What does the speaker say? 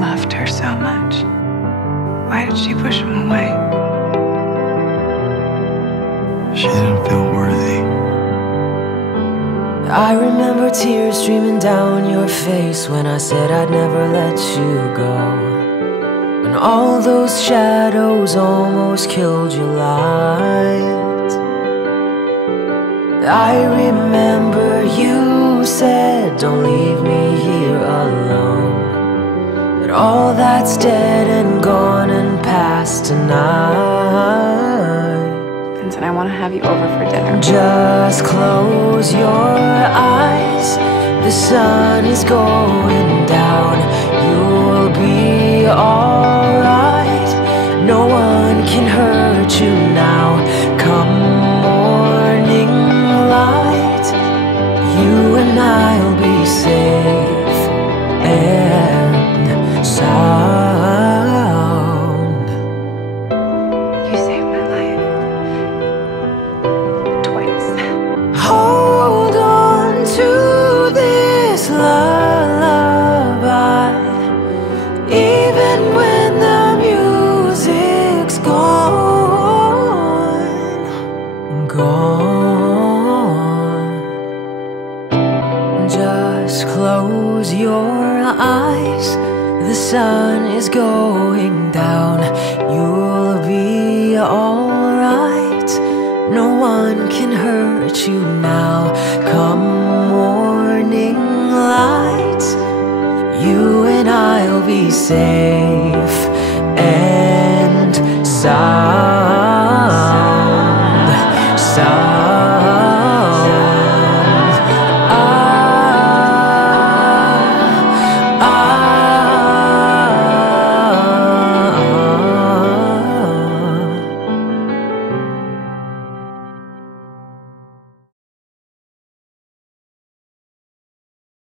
loved her so much. Why did she push him away? She didn't feel worthy. I remember tears streaming down your face when I said I'd never let you go. When all those shadows almost killed your light. I remember you said, don't leave me here alone. But all that's dead and gone and past tonight. Vincent, I want to have you over for dinner. Just close your eyes. The sun is going down. You'll be alright. No one can hurt you now. Come morning light, you and I'll be safe and sound. You saved my life. Twice. Hold on to this lullaby, even when the music's gone, gone. Just close your eyes. The sun is going down. You'll be alright. No one can hurt you now. Come morning light, you and I'll be safe